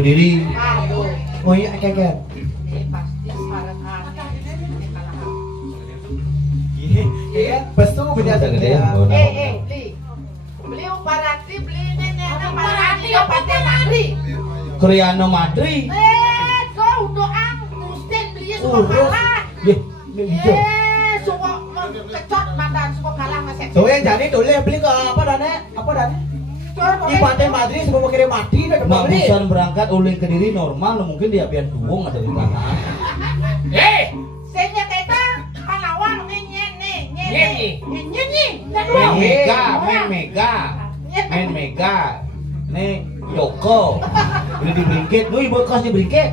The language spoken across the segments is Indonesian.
Kediri. Aduh. Oh iya keket. Ini pasti sarangan. Iya, pesu beda Gede. Beli. Beli uparati, beli nenek uparati, opate Madri. Kriano Madri. Kau doang, Mustin beli suka kalah. Hijau. Suka kecot mandan, suka kalah ngasek. So yang jadi boleh beli ke apa dane? Apa dane? Di Pantai Madri sebelum kirim mati udah kembali. Bagusan berangkat uling Kediri normal mungkin dia pian duung ada di tanah. Senya kita Palawang nyenye. Men Mega. Nih Yoko. Udah di bringket, nu ibu kos di bringket.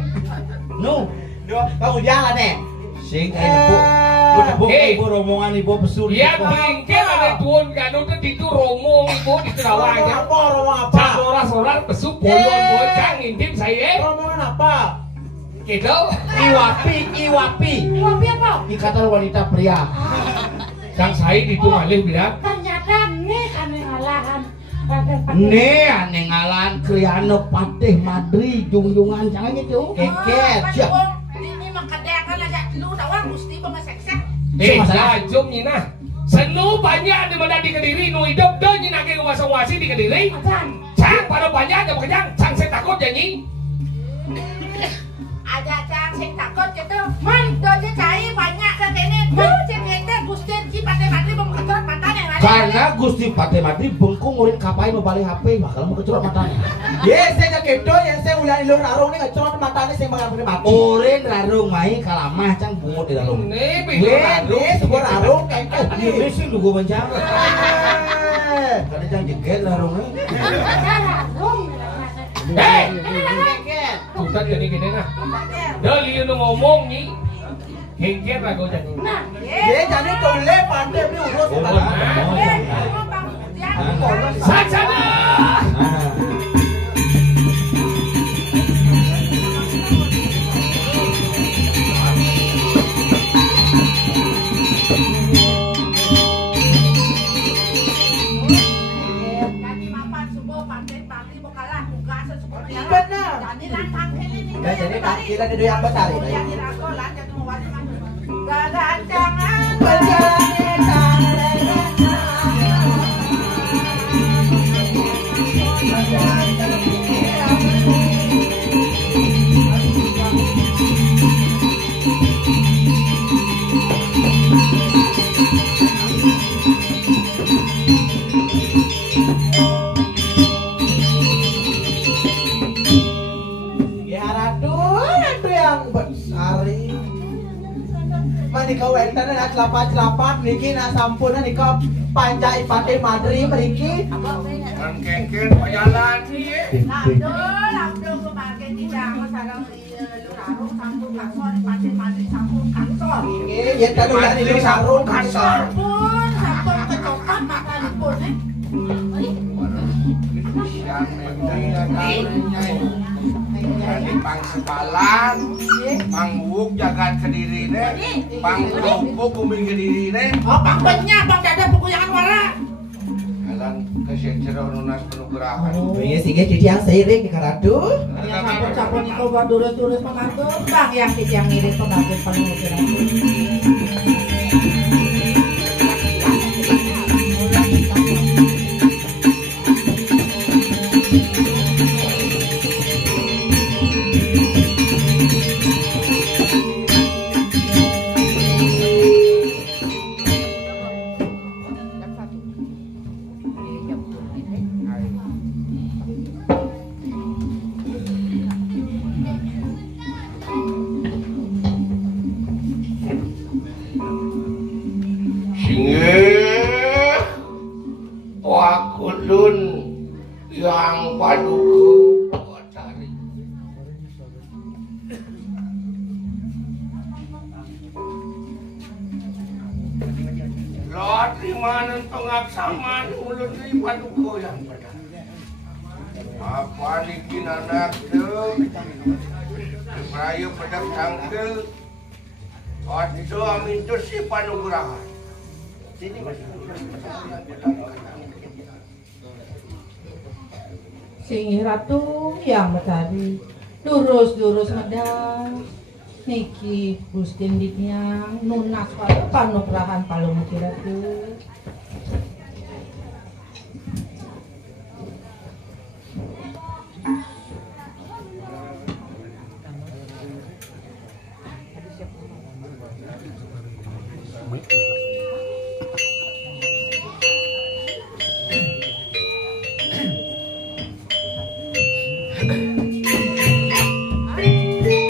Nu, Kamu jangan nih. sing ibu rombongan ibu pesul. Iya bingke ada tuan kanu tuh itu romo ibu di Terawang. Romong apa? Sorar besuk bolon bocang ngintip saya. Romongan apa? Gitu. Iwapi. Kopi apa? Ikatan wanita pria. Sang saya itu malih bilang. Ternyata nih kami ngalahan. Nih aneh ngalan Kriano Patih Madri jungjungan jangan gitu. Keket. Siap. Ini mengkadeakan aja lu tawang gusti pengeseksek. Jom nyina. Senu banyak di mana di Kediri nu hidup do nyina ke wasi di Kediri. Cang pada banyak ada kejang. Cang saya takut janji. Ada cang sing takut gitu. Man doje cai banyak ke kene. Tuh cek ente gusti ci pate mati bengkecot matane ngene. Karena Gusti Patih Madri bengkung ngurin kapain mau balik HP bakal mau kecerot matanya. Yes, saya kedo yang saya ulah ilur arung nih ngecot matanya saya mengambil mati. Oren rarung mai kalamah cang bungut di dalam. Nih Ini sebuah arung keket. Ini sih dugo bencang. Kada cang jeget rarungnya. Tutan jadi gini nah. Dari lu ngomong nih. Hengket lah kau jadi. Dia jadi tole pandai beli urus Sacana. Jadi kita di doyan besar ini. Nikau enten na celapan niki na sampun nikau Panjai Patih Madri mriki. Kan kengken jalan nih. Labdul kemarin tidak sareng lu sarung sampun kasor Patih Madri sampun kasor. Nggih, yen tadi dari lu sarung kasor. Sampun kecokan makanipun Jadi pang sebalan, pang wuk jagat Kediri ne, pang lopuk kuming Kediri ne. Oh, pang banyak, pang dada buku jangan wala. Jalan ke Sencero Nunas Penugrahan. Oh iya sih jadi yang seiring di Karadu. Yang sampun-sampun itu gak durus-durus mengantuk. Bang yang ngiring pembangun pengusiran. Wakulun yang paduku cari. Lot limanan pengaksaman ulun di paduku yang pada. Apa nikin anak tuh? Rayu pedak tangkel. Ojo amin tuh si panugrahan. Sing ratu yang mencari Durus medal. Niki Gusti Ditnyang nunas panugrahan palumuti ratu.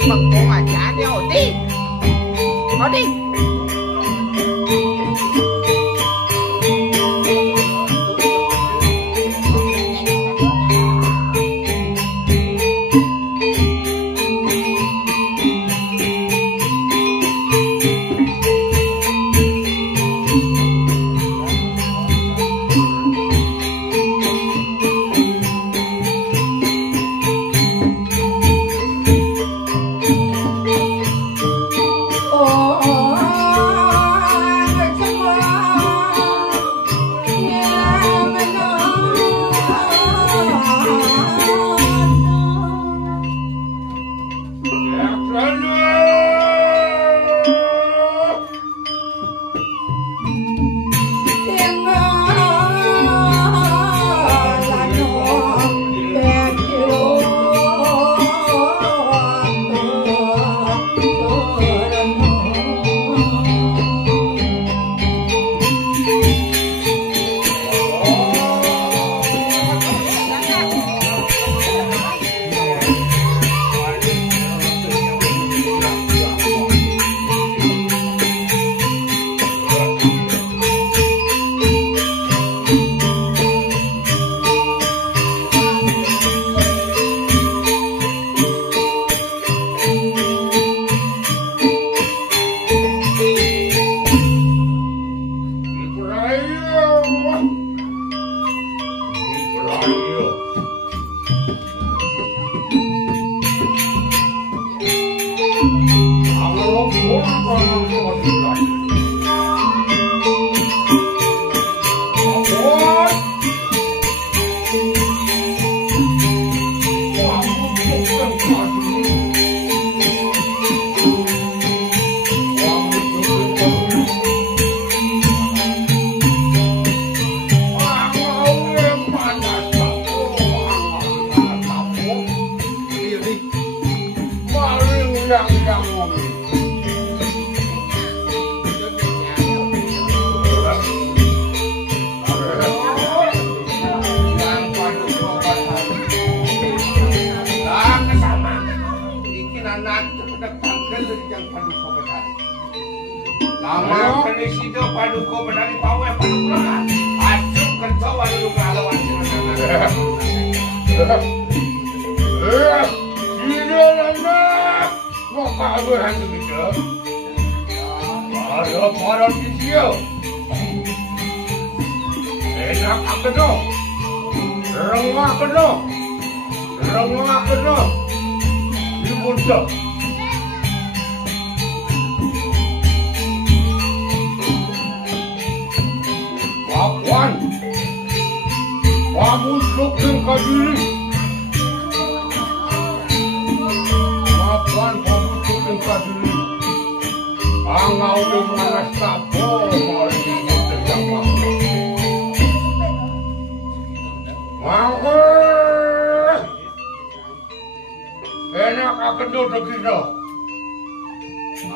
Bengkong aja nih Odi.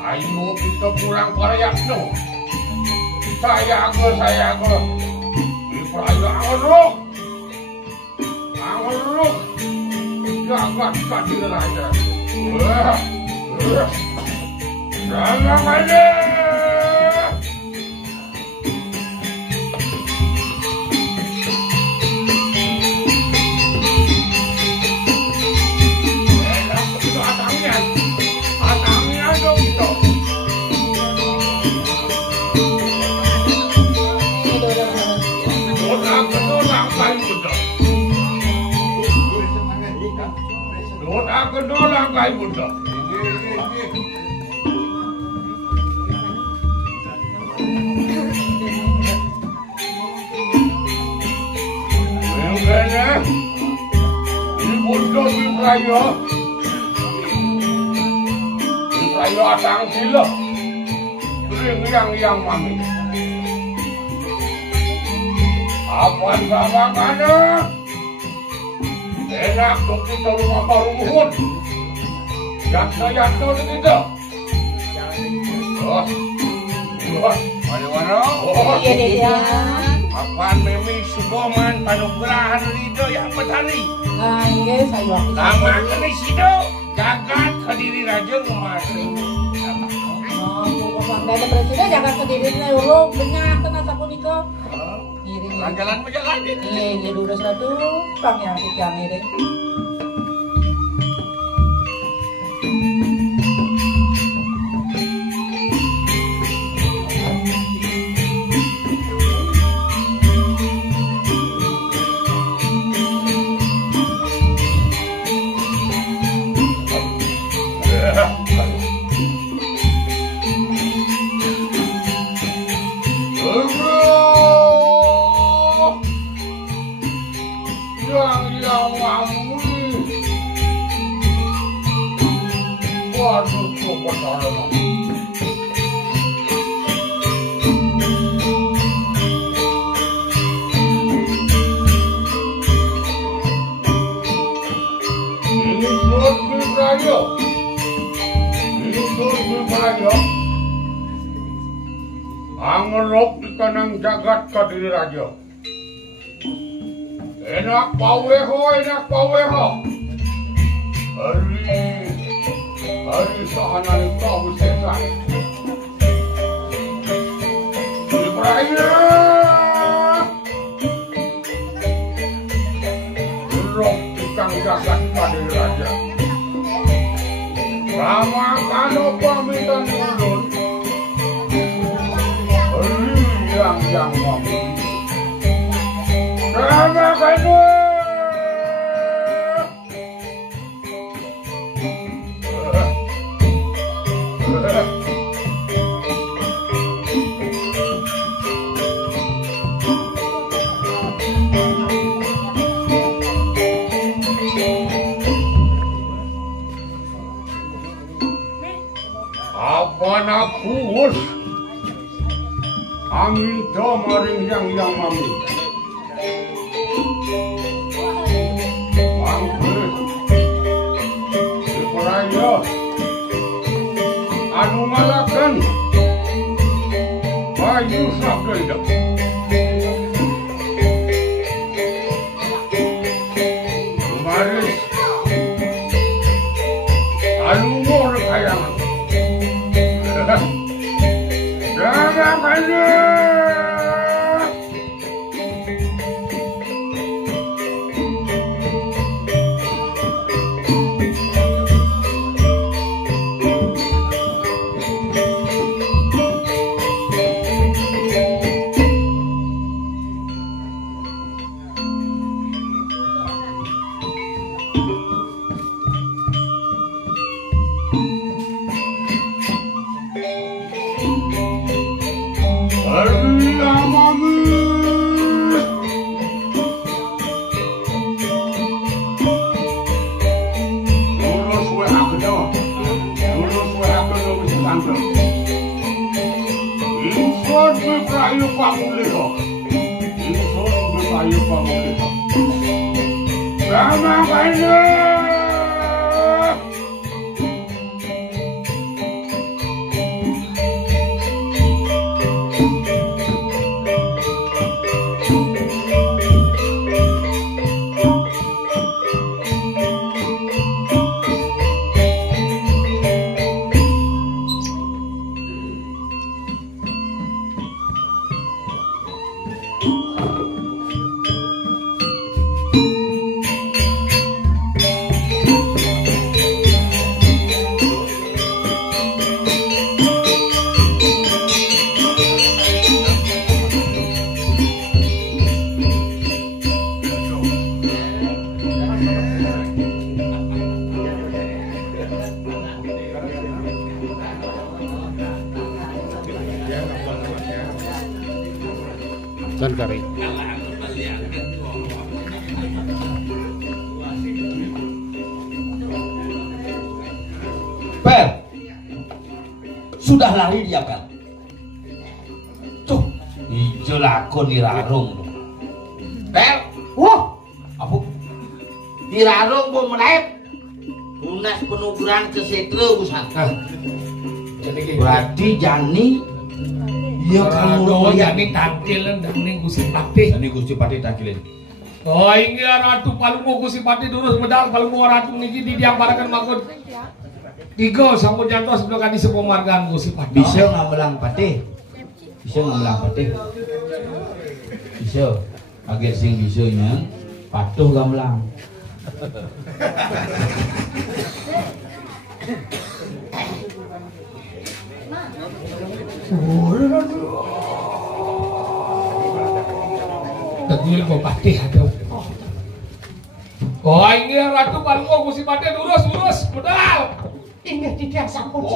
Ayo kita pulang parayakno. Saya go. Ibrahim angeluk. Jagat kadir aja. Jangan aja. Kedua kai bunda. Ini bunda Ibrahim. Ayo atang sila. Ring yang mami. Apaan sama kana? Enak dong kita rumah parumuhun. Yang tuh kita. Oh, Iya deh ya. apaan memi suboman panugrahan lido yang petani. Nah, iya saya. Lama kene sido jagat kadiri raja rumah asli. Oh, sampai ada presiden jangan sendiri urung benyah tenan sapunika. Jalan berjalan ini. Iya, udah 100 bang yang tiga ini. Angelok di kanang jagat kadiri raja. Enak paweho. Hari sahana itu habis selesai. Ibrahim. Angelok di kanang jagat kadiri raja. Rama kano pamitan ulun. Yang mami. Rama kano. Apa nak puas? Amin maring yang mami. Angkut. Diperaya. Anu malakan. Bayu sakeda. Maris. Anu mor kayangan. Jangan kaya. Dan kari. Per, sudah lari dia kan. Tuh, ijo lakon dirarung. Bel, Wah, apa? Dirarung mau menaip. Lunas penuburan ke setre usan. Jadi Berarti Jani iya kan kalau lihat Jani tangkilan dan ning Gusti Patih. Jani Gusti Patih tangkilin. Oh ini Ratu Palunggu Gusti Patih durus medal Palunggu Ratu niki diamparakan makut. Tiga sampun jantos sudah kali sebuah margaan Gusti Patih. Bisa ngamelang Patih. Bisa ngamelang Patih. Bisa. Agar sing bisa nya patuh gamelang. Tegil kok Patih ada. Oh ini Ratu Palunggu Gusti Patih durus medal. Ingat tidak sampun.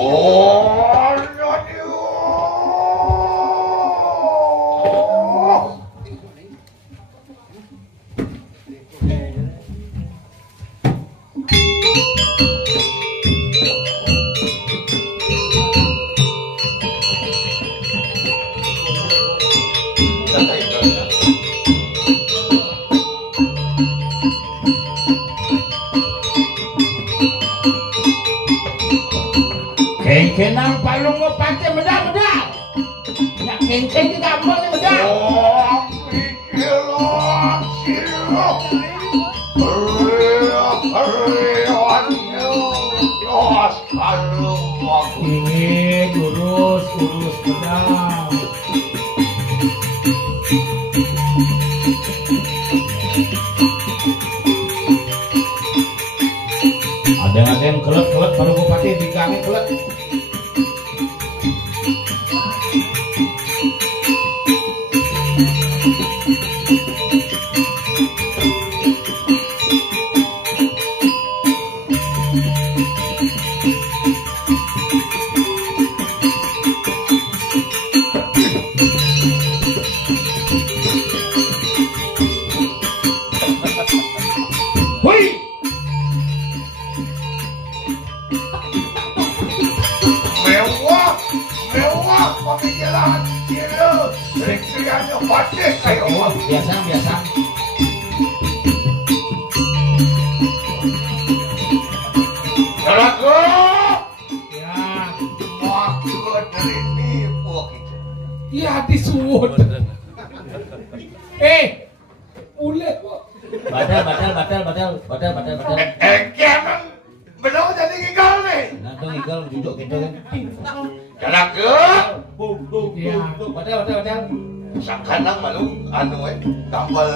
Kengkenang Palunggu Patih medal. Ya kengkeng juga boleh medal. Ini durus medal. Ada yang kelet Palunggu Patih digangin kelet. Biasa. Jalaku. Ya, Maksud dari nipu kita. ya disuwun. Boleh kok. Batal. Kianan belum jadi gigal nih. Nanti ngigal duduk gitu kan. Jalaku. Ya. Batal. Sakanang malu anu tambal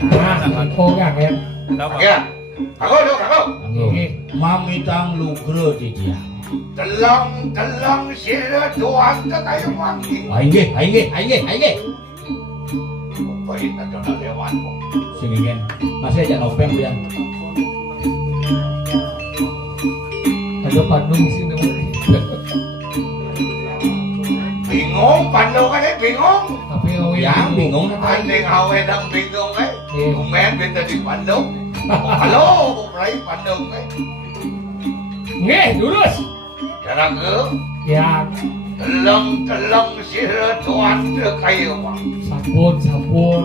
Nah, kok kan. Ya. Aku. Mamitang lugre di dia. Telang sila tuan ka tayo maki. Aige. Baik na doon na lewan mo. Singingin. Masih aja nopeng dia. Ada Bandung sini. Bingung, pandau ka na bingung. Tapi Yang bingung Anding awet ang bingung Iya. Kumen benta di pandau. Halo, rai pandau Nggih, durus. Jarang ke? Ya, Telang sila tuan ka kayo mo. sampun.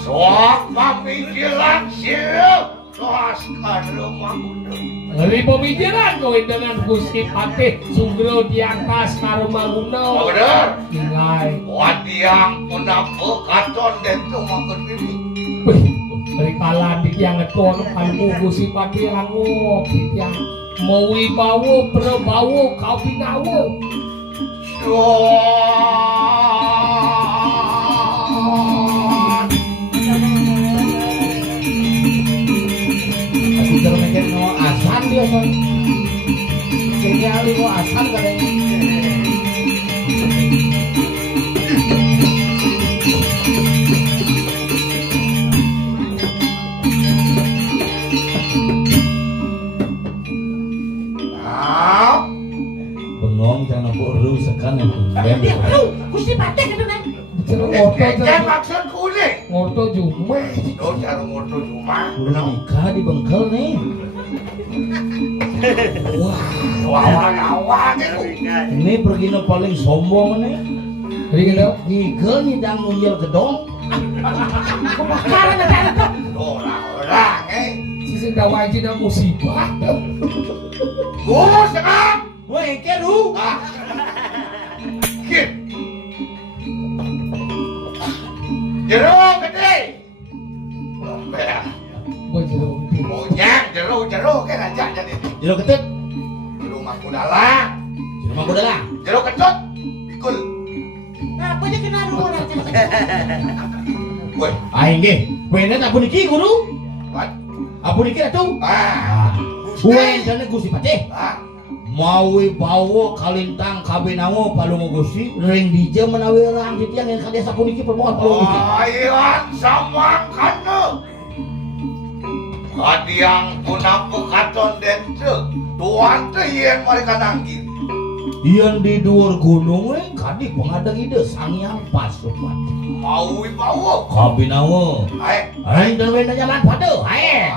Sok mamikilan sila. Laskan rumah muda. Dari pemikiran kau dengan Gusti Patih Sugro di atas Karumaguna. Bener? Ingai. Wadiang punapa katon dento makut ini. Dari kalan di tiang ngeton kalmu Gusti Patih langu di tiang mau wibawo berbawo kau pinawo. Aku termikir mau asan dia kan. Kali mau asan katanya. Bengong jangan aku rusakan itu. Gusti Patih gitu kan. Jangan maksud kulit. Ngorto cuma. Kau jangan ngotot cuma. Belum nikah di bengkel nih. Wah, Ini pergi paling sombong nih. Jadi gitu. Nigel nyidang nuyel gedong. Kebakaran ada itu. orang, Si sing dawajin musibah. Gus, jangan. Weh, kedu. Kit. Jeruk gede. Monyang, jeruk kan aja jadi. Jeruk ketut. Jeruk mangku dalang. Jeruk mangku dalang. Jeruk kecut. Pikul. Nah, apa aja kena rumah aja. Woi, Aing ge, wene tak puniki guru. what? Apa niki atuh? Weh, jane Gusti Patih. Mawi bawa kalintang kabinawo palungu Gusti ring dije menawi orang di tiang yang kadesa puniki permohon palungu Gusti. Ayan sama kanu. Kadiang punaku katon dente. Tuan teh yen mereka nanggil. Yen di dhuwur gunung we kadi pengadang ide Sangyang Pasupat. Mawi bawa. Kabinawo. Ayo. Aing dan wena jalan pada. Ae.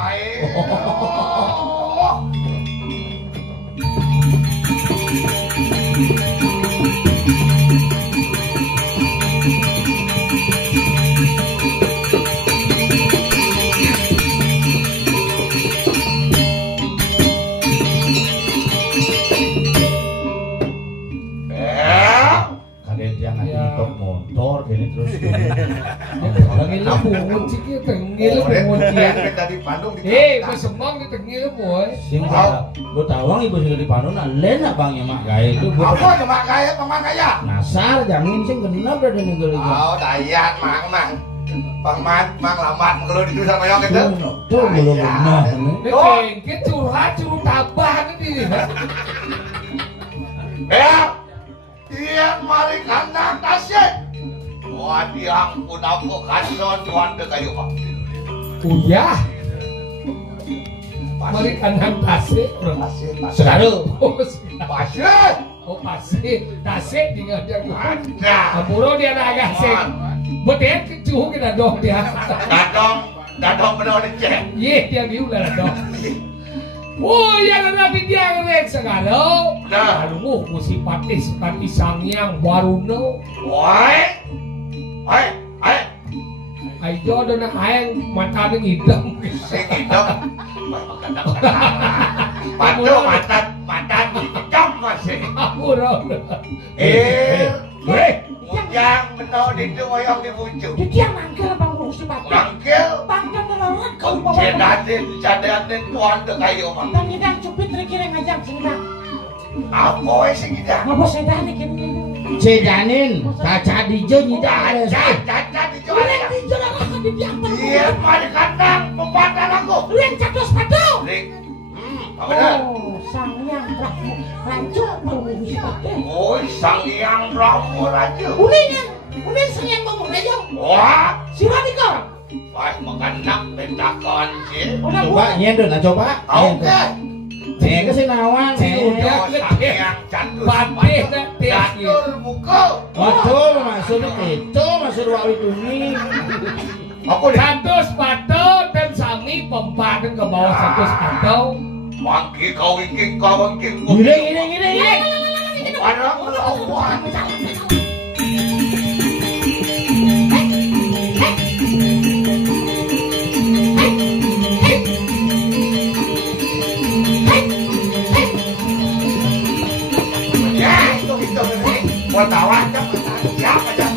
Motor gini terus Lagi lampu nguncik ya tengil penguncian. Dari Bandung di. Pesembang di tengil boy. sing gua tawang ibu sing di Pandona lena bang ya mak gaya itu gua Apa cuma kaya teman kaya? nasar jangin sing genep dari negeri itu Oh, dayan mang. Pangmat mang lamat kalau di sama yang gitu. tuh belum benar Ini kengket curhat curut tabah ini. Iya mari kandang tasik. Wah diang pun aku kason tuan de kayu pak. Uyah. Mari kandang tasik. sekarang Pasir. Oh pasti tasik tinggal dia. Ada. Kapuro dia naga sing. Betet kecuh kita dong dia. Dadong benar dicek. Ye dia biulah dong. Oh ya nabi dia rek sekarang. Nah. Lalu musi patis Sangyang Waruno. Woi. Ayo dona aeng mata ning idam. Sing hidup. Patuh mata hitam masih. Kapuro. Yang benar itu yang dibujuk. Di tiang mangkel Bang Gusti Patih. Mangkel. Bangkel terawat kau Kau cedatin tuan de kayu pak. Bang Idang cupit rekire ngajak sing bang. Apa sing kita? Ngapa sedan iki? cedanin kaca dijo nyidang Caca dijual. Di tiang Iya, mari kandang pembatan aku. Ring cados padu. Ring. Apa benar? Oh, Sangyang Brahmo lanjut Bang Gusti Patih. Oh, Sangyang Brahmo raja. Unin Sangyang bangun aja. Wah, Sira diko. wah makan nak petakan sih. Udah coba nyendon nah coba Oke. Nek sing nawang Udah Sangyang catur. Patih dah Catur buka. waduh maksudnya itu maksud wawi tuni Aku dah Satu sepatu dan sami pempadan ke bawah satu sepatu. mangki kau ingin kau ingin. gini Barang lawan. Ya, itu. Buat tawa siapa yang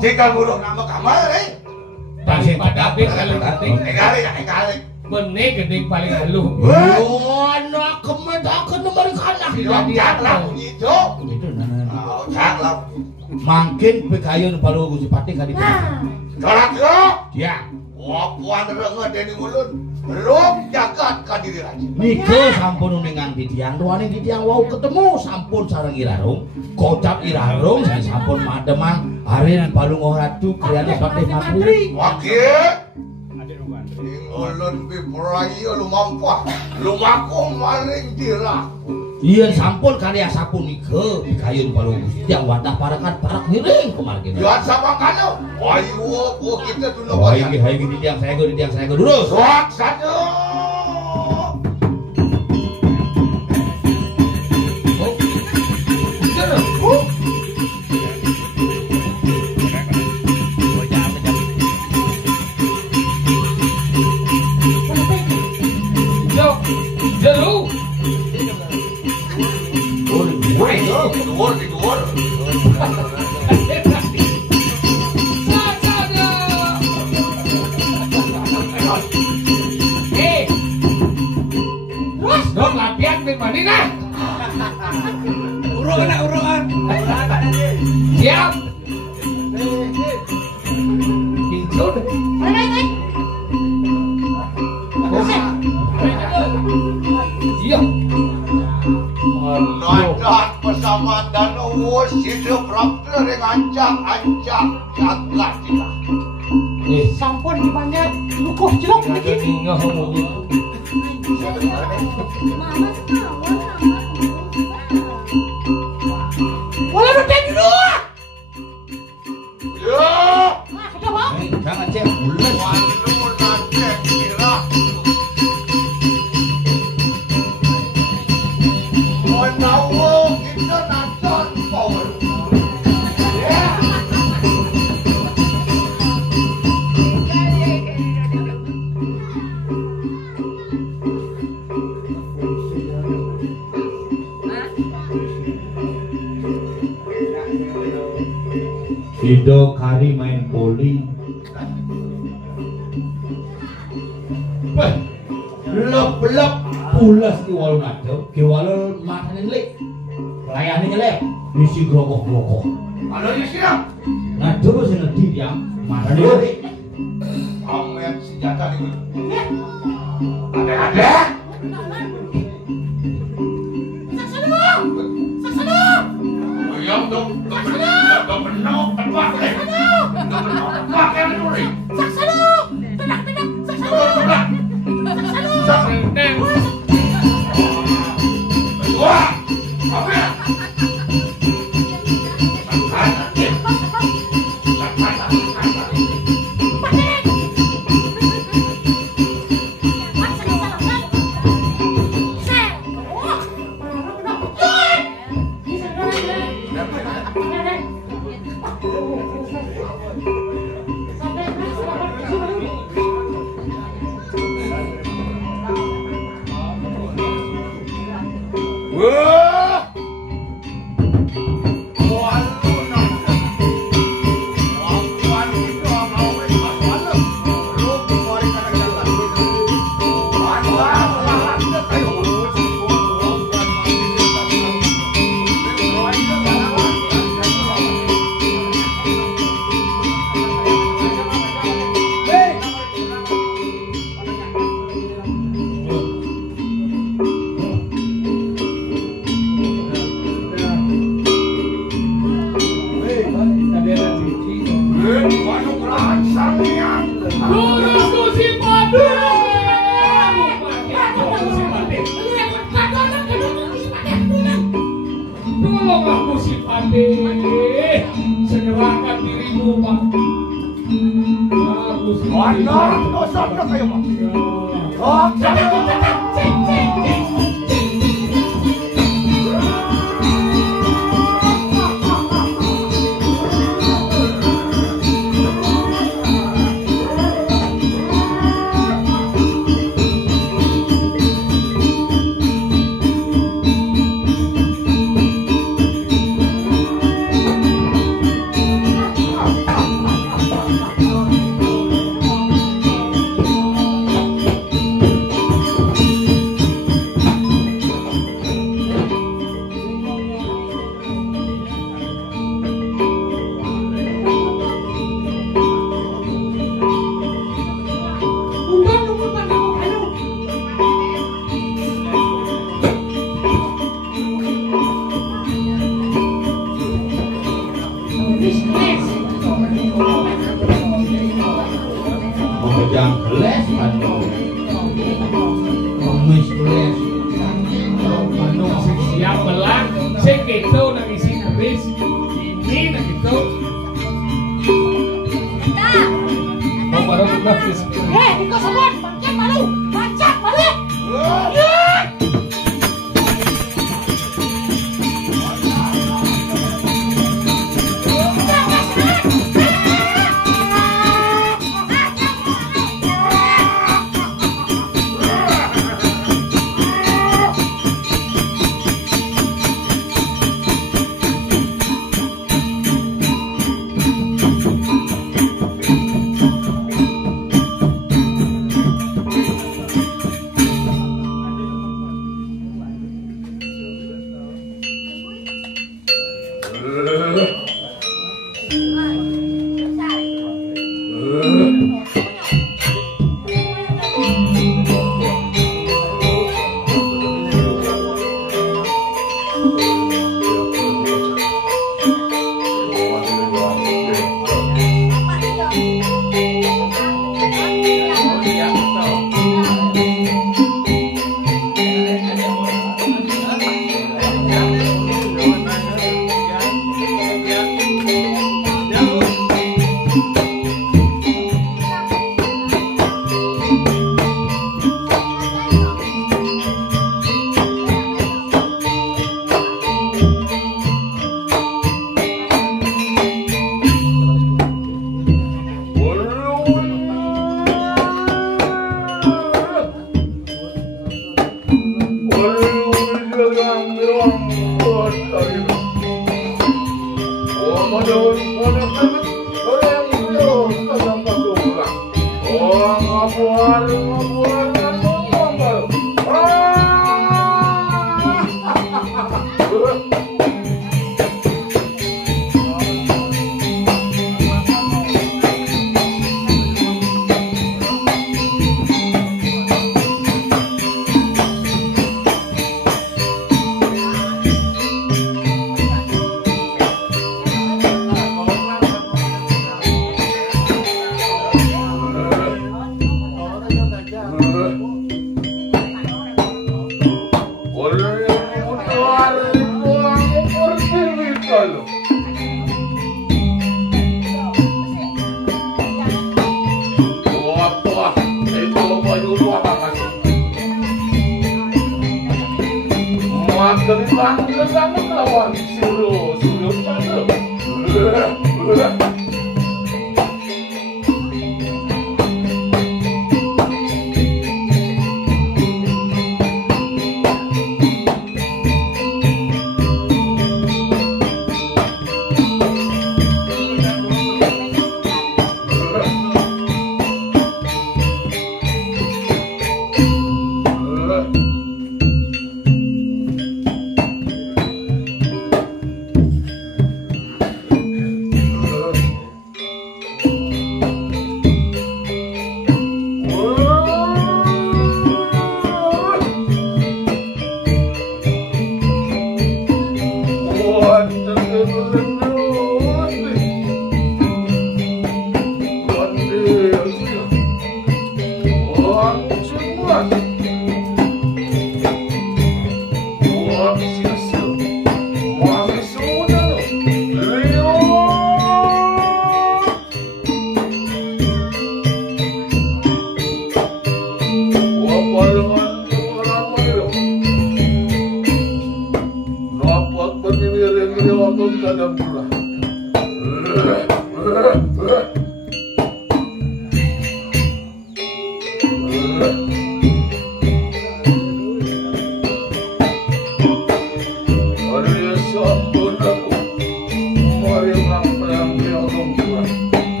jika buruk nama kamar Daripada habis kalau keting Ekali. benih gede paling halus. anak kemedakan nomor kanak Silang caklah bunyi itu. itu nah Oh, caklah. Mangkin pekayun balu Gusti Patih ka ditu. Daraga. Ya. Wapuan renget deni ulun. Belum jagat ka diri raja. Nike sampun uningan titiang, ruaning titiang wau ketemu sampun sareng Irarung, kocap Irarung saya sampun mademang harin palung ratu kriane Patih Madri. Wakil. Ulun biprayu lumaku maring dirah. Iya sampun karya sapun nike kayun palung yang wadah parakan parak miring kemargin. Jual sama kanu. Ayo kita dulu. Hai titiang saya dulu. Suak saja. Tidur. Dong latihan di mana? Uruan. Siap. Pincut. Iya. Nadat bersama Danowo hidup raptor yang ancak jagat kita. Sampun dipanjat lukuh jelok lagi. Boleh rutin dulu. Ya. Nah, sudah bang. Jangan cek bulan. Walu nanti kira. Danowo kita nonton power. Ido kari main poli. Belok pulas di walun ado, ki walun matane lek. Layane nyelek, isi grogok-grogok. Kalau di sini, Ngado sing ngedi yang matane lek. amet senjata di mana? Ada. Yang dong, benar, pakai. Pakai nuri. Wah, apa ya? Wah! Segerakan dirimu, Pak. Benar, dosa kayo, Pak. Oh, tulis ini nah gitu. Mau barang nafis. Diko sebut, bancak malu.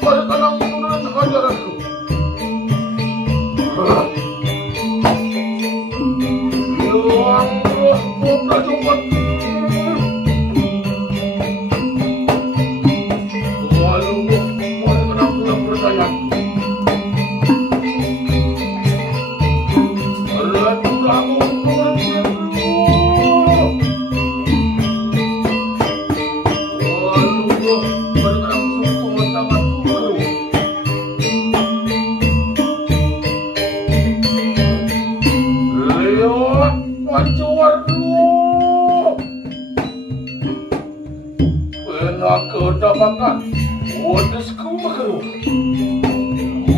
pada tenang menurut ajaranku. Luang roh buka cepat. Walau pada tenang pulang percaya. Lalu kamu kedapakan wadesku makaru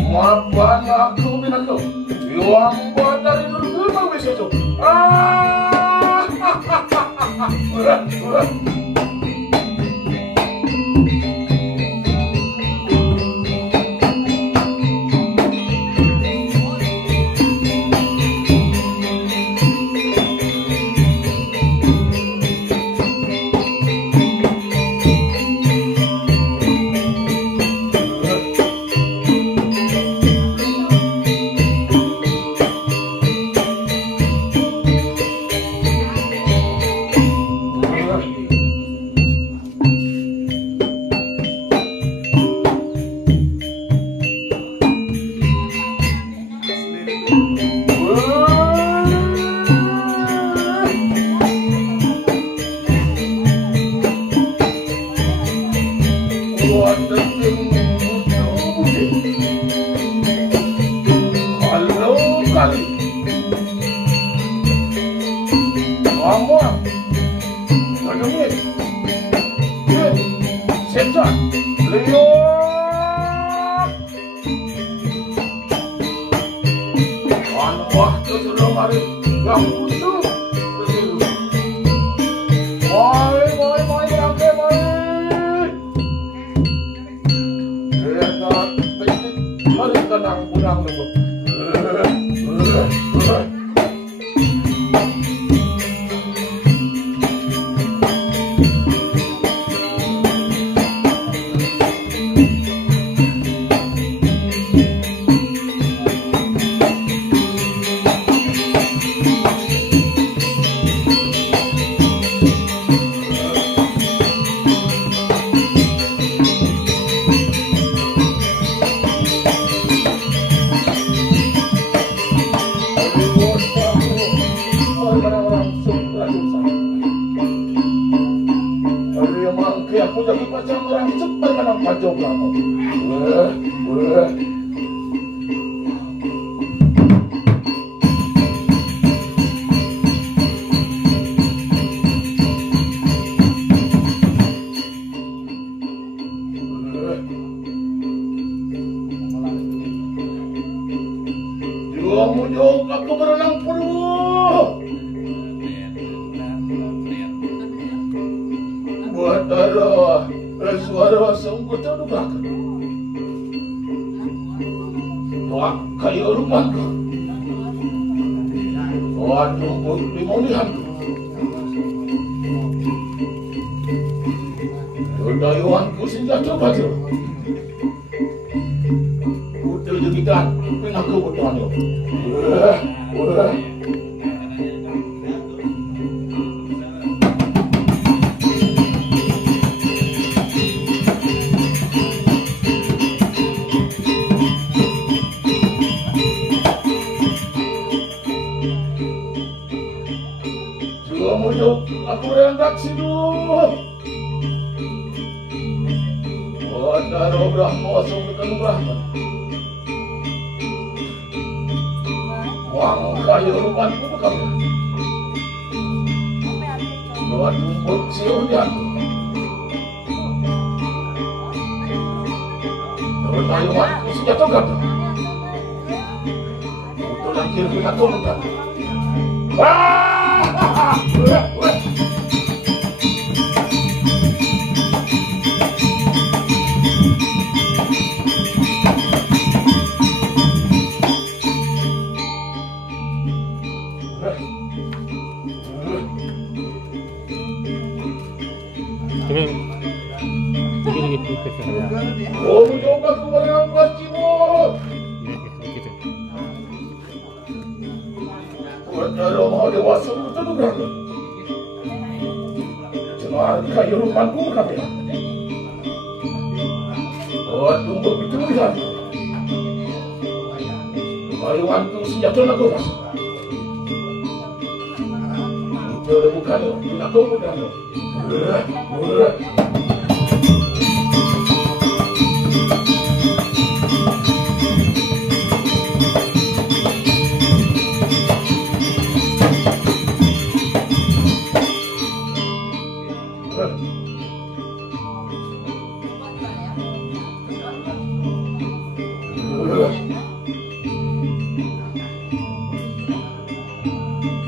mabana aku binako yang dari dulu wis itu aku berenang penuh. Buat darah, suara sungguh terdugakan. Wah, kayu rumahku. Wah, tumpul limonihanku. Dayuanku senjata baju. Udah jadikan, aku bertanya. Aku rendak sinuh. Daro Brahma sungguh Brahma. Wang kayu rupanku bukan. Bawa tumpuk siunian. Tayuanku senjata ganda. Untuk langkir kita turunkan. Oh, kayu rumahku kabeh. Oh, tunggu pitulisan. Kayu antung senjata lagu mas. Itu bukan nak tunggu dah.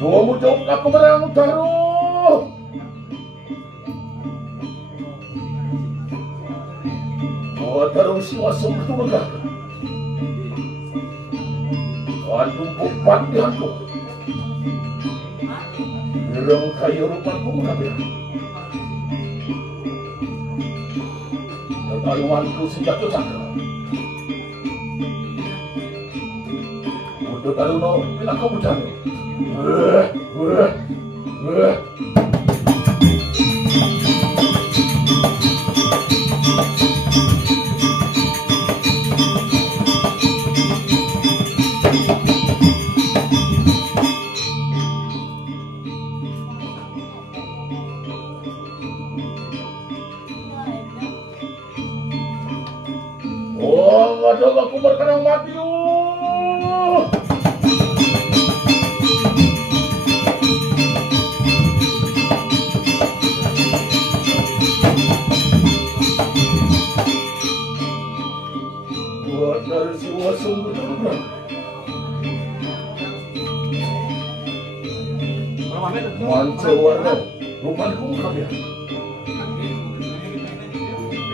Mau jauh aku berang taruh. Oh taruh suasana itu megah. Antum bupat diantuk. Belum kayu rumahku kabeh. Kaluanku sejak cakra. Udah taruno bila kau berjalan. Oh, ada aku berkenang mati. Dari sebuah sumber terbenam. Manca warna, rumahku kabeh.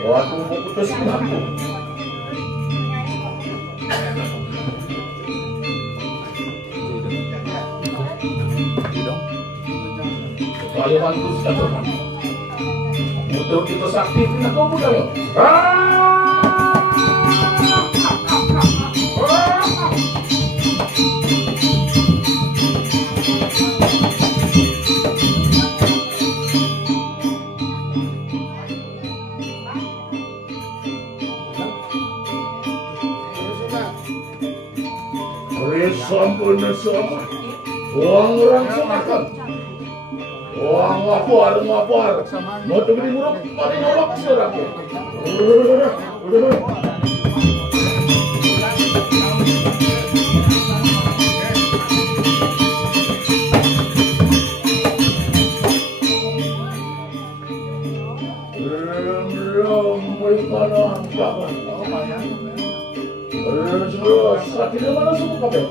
Waktu mau putus aku. Kaluanku sudah terbenam. Untuk kita sakti tidak kau mudah. Sampun sama orang semakan orang lapar mau tuh di murah paling awak serang saat ini mana semua kabel?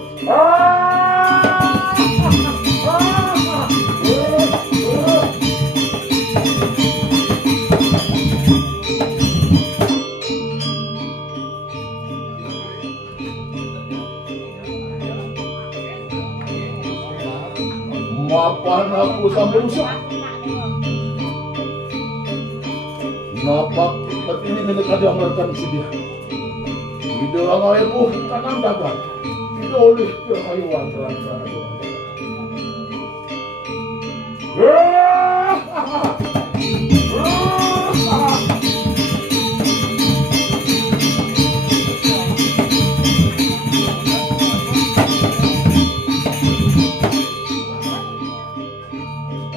Mapan aku sampai rusak. Napak seperti ini mendekat yang melakukan sedia. Di dalam airku tanam dapat. Tidak oleh kehayuan terang-terang.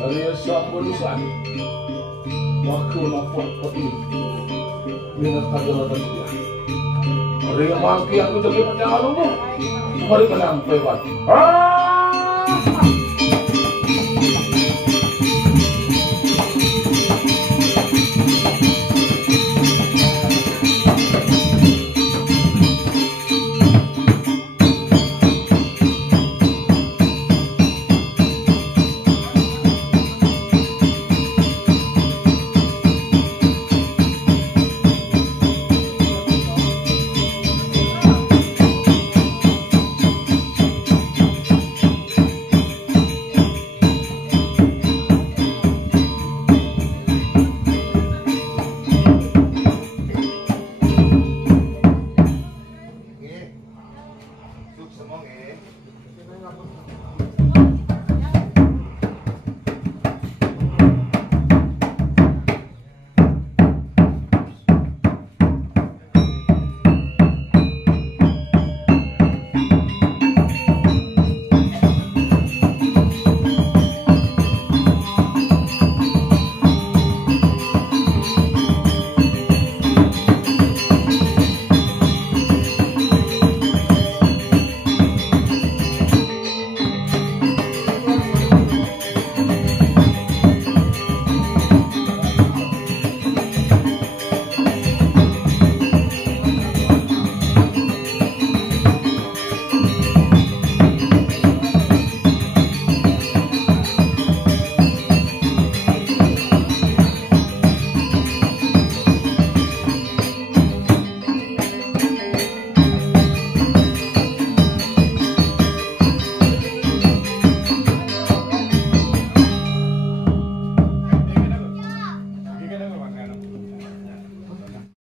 Hari sampun lisan. Waktu nampak seperti ini. Minat kadalah dan sedia. Hari yang mangki aku jadi perjalanan. Mari kenang lewat.